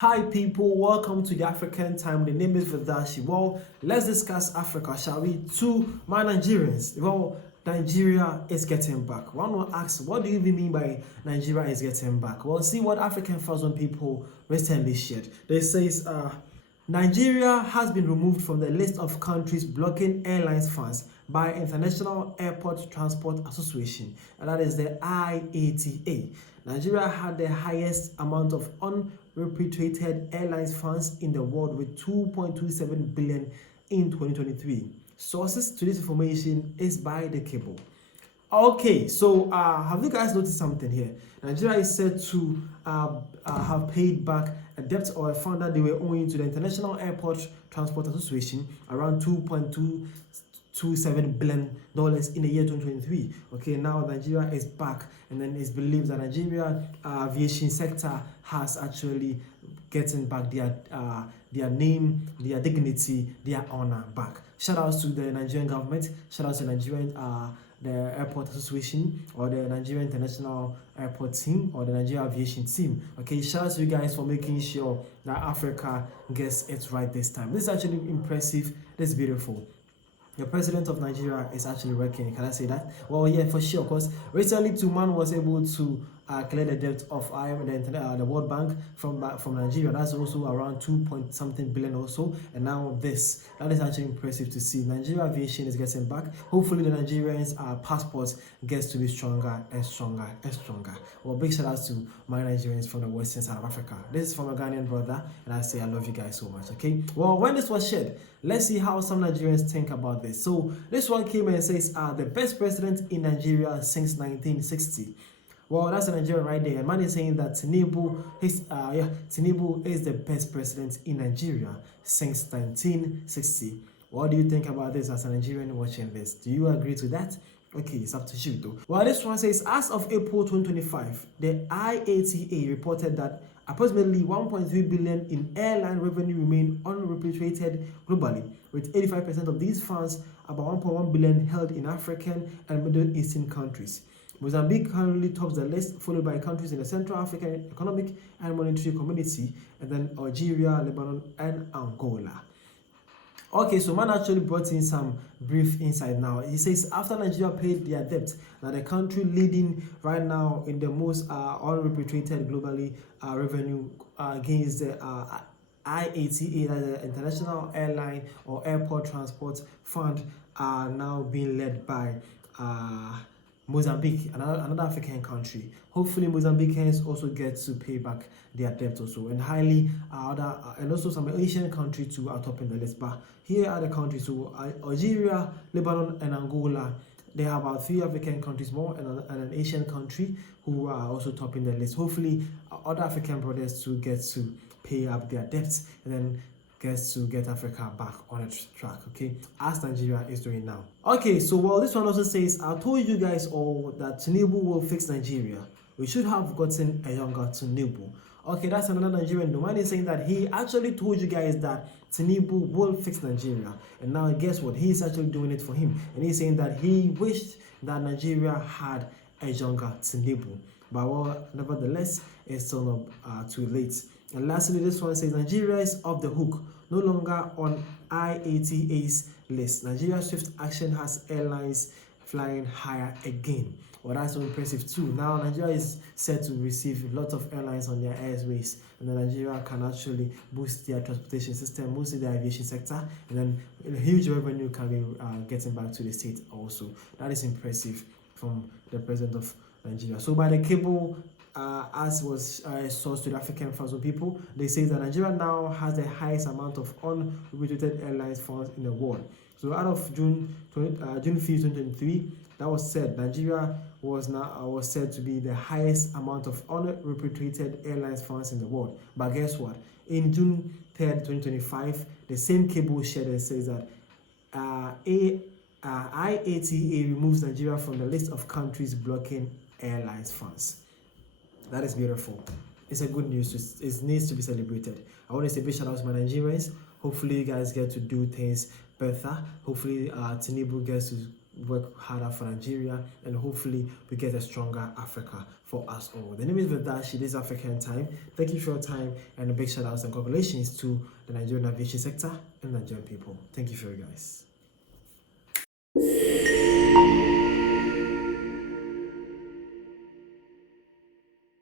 Hi people, welcome to the African Time. The name is Vadashi. Well, let's discuss Africa, shall we? To my Nigerians. Well, Nigeria is getting back. One will ask, what do you even mean by Nigeria is getting back? Well, see what African thousand people recently shared. They says Nigeria has been removed from the list of countries blocking airlines funds by International Airport Transport Association, and that is the IATA. Nigeria had the highest amount of unrepatriated airlines funds in the world with 2.27 billion in 2023. Sources to this information is by the cable. Okay, so have you guys noticed something here? Nigeria is said to have paid back a debt or a fund that they were owing to the International Airport Transport Association around $2.227 billion in the year 2023. Okay, now Nigeria is back, and then it's believed that Nigeria aviation sector has actually getting back their name, their dignity, their honor back. Shout out to the Nigerian government. Shout out to Nigerian the airport association or the Nigerian International Airport team or the Nigeria aviation team. Okay, shout out to you guys for making sure that Africa gets it right this time. This is actually impressive. This is beautiful. The president of Nigeria is actually working. Can I say that? Well, yeah, for sure. Because recently, Tuman was able to clear the debt of the World Bank from Nigeria. That's also around 2 point something billion also. And now this. That is actually impressive to see. Nigeria aviation is getting back. Hopefully, the Nigerians' passports gets to be stronger and stronger and stronger. Well, big shout out to my Nigerians from the western side of Africa. This is from a Ghanaian brother, and I say I love you guys so much. Okay. Well, when this was shared, let's see how some Nigerians think about this. So this one came and says, the best president in Nigeria since 1960. Well, that's a Nigerian right there. A man is saying that Tinubu is the best president in Nigeria since 1960. What do you think about this as a Nigerian watching this? Do you agree to that? Okay, it's up to you though. Well, this one says, as of April 2025, the IATA reported that approximately 1.3 billion in airline revenue remain unrepatriated globally, with 85% of these funds, about 1.1 billion, held in African and Middle Eastern countries. Mozambique currently tops the list, followed by countries in the Central African Economic and Monetary Community, and then Algeria, Lebanon, and Angola. Okay, so man actually brought in some brief insight now. He says after Nigeria paid their debt, that the country leading right now in the most unrepatriated globally revenue against the IATA, the International Airline or Airport Transport Fund, are now being led by Mozambique, another African country. Hopefully, Mozambicans also get to pay back their debt also, and and also some Asian countries too are topping the list. But here are the countries: so Algeria, Lebanon, and Angola. They have about 3 African countries more and an Asian country who are also topping the list. Hopefully, other African brothers too get to pay up their debts and then gets to get Africa back on a track, okay, as Nigeria is doing now. Okay, so well, this one also says, I told you guys all that Tinubu will fix Nigeria. We should have gotten a younger Tinubu. Okay, that's another Nigerian. The man is saying that he actually told you guys that Tinubu will fix Nigeria, and now guess what? He's actually doing it for him, and he's saying that he wished that Nigeria had a younger Tinubu. But well, nevertheless, it's still not too late. And lastly, this one says Nigeria is off the hook, no longer on IATA's list. Nigeria Swift Action has airlines flying higher again. Well, that's so impressive too. Now Nigeria is set to receive a lot of airlines on their airways, and then Nigeria can actually boost their transportation system, mostly the aviation sector, and then a huge revenue can be getting back to the state also. That is impressive from the president of Nigeria. So by the cable, as was a source to the African thousand people, they say that Nigeria now has the highest amount of unrepatriated airlines funds in the world. So out of June 5th, 2023, that was said, Nigeria was said to be the highest amount of unrepatriated airlines funds in the world. But guess what? In June 3rd, 2025, the same cable shared and says that IATA removes Nigeria from the list of countries blocking airlines funds. That is beautiful. It's a good news. It needs to be celebrated. I want to say big shout out to my Nigerians. Hopefully, you guys get to do things better. Hopefully, Tinubu gets to work harder for Nigeria, and hopefully we get a stronger Africa for us all. The name is Vidash. It is African time. Thank you for your time, and a big shout out and congratulations to the Nigerian aviation sector and Nigerian people. Thank you for you guys.